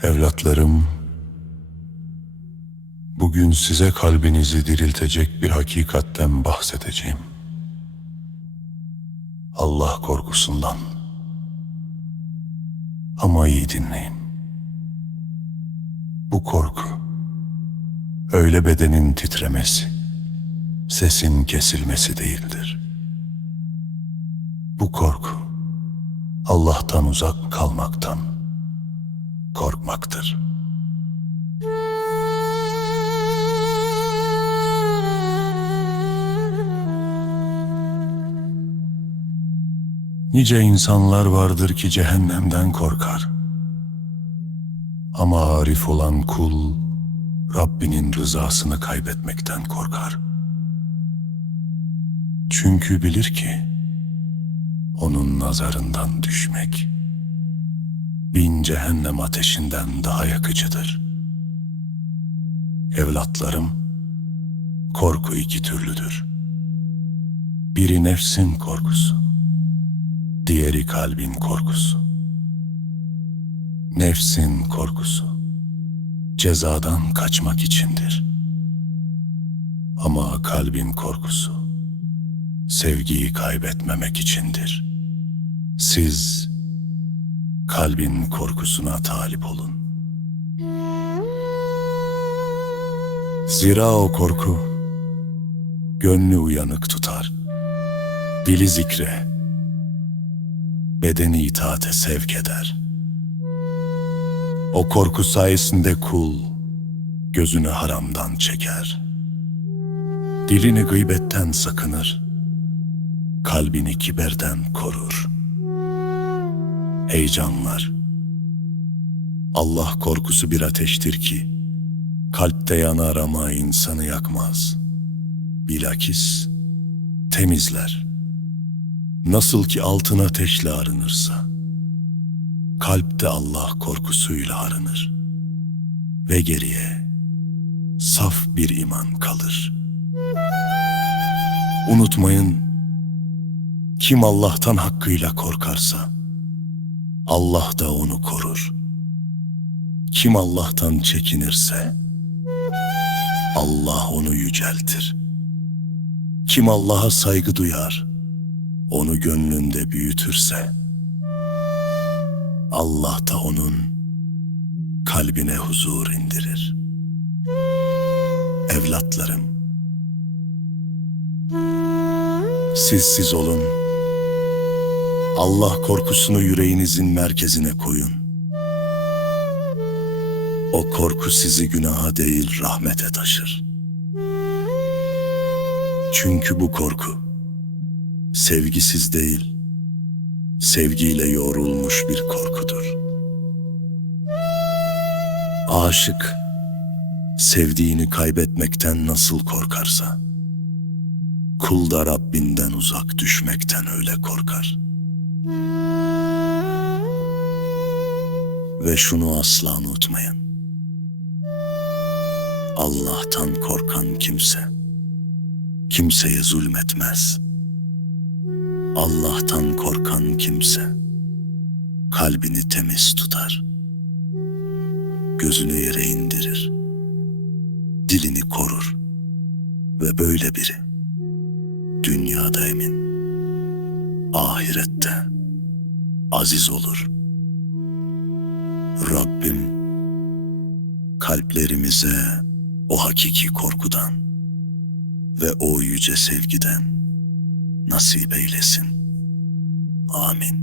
Evlatlarım, bugün size kalbinizi diriltecek bir hakikatten bahsedeceğim. Allah korkusundan. Ama iyi dinleyin. Bu korku, öyle bedenin titremesi, sesin kesilmesi değildir. Bu korku, Allah'tan uzak kalmaktan korkmaktır. Nice insanlar vardır ki cehennemden korkar. Ama arif olan kul, Rabbinin rızasını kaybetmekten korkar. Çünkü bilir ki, onun nazarından düşmek, bin cehennem ateşinden daha yakıcıdır. Evlatlarım, korku iki türlüdür. Biri nefsin korkusu, diğeri kalbin korkusu. Nefsin korkusu, cezadan kaçmak içindir. Ama kalbin korkusu, sevgiyi kaybetmemek içindir. Siz kalbin korkusuna talip olun. Zira o korku gönlü uyanık tutar. Dili zikre, bedeni itaate sevk eder. O korku sayesinde kul gözünü haramdan çeker. Dilini gıybetten sakınır. Kalbini kiberden korur. Heyecanlar. Allah korkusu bir ateştir ki kalpte yanar ama insanı yakmaz. Bilakis temizler. Nasıl ki altın ateşle arınırsa, kalpte Allah korkusuyla arınır ve geriye saf bir iman kalır. Unutmayın, kim Allah'tan hakkıyla korkarsa, Allah da onu korur. Kim Allah'tan çekinirse, Allah onu yüceltir. Kim Allah'a saygı duyar, onu gönlünde büyütürse, Allah da onun kalbine huzur indirir. Evlatlarım, siz siz olun, Allah korkusunu yüreğinizin merkezine koyun. O korku sizi günaha değil rahmete taşır. Çünkü bu korku sevgisiz değil, sevgiyle yoğrulmuş bir korkudur. Aşık, sevdiğini kaybetmekten nasıl korkarsa, kul da Rabbinden uzak düşmekten öyle korkar. Ve şunu asla unutmayın. Allah'tan korkan kimse, kimseye zulmetmez. Allah'tan korkan kimse, kalbini temiz tutar. Gözünü yere indirir. Dilini korur. Ve böyle biri, dünyada emin, ahirette aziz olur. Rabbim kalplerimize o hakiki korkudan ve o yüce sevgiden nasip eylesin. Amin.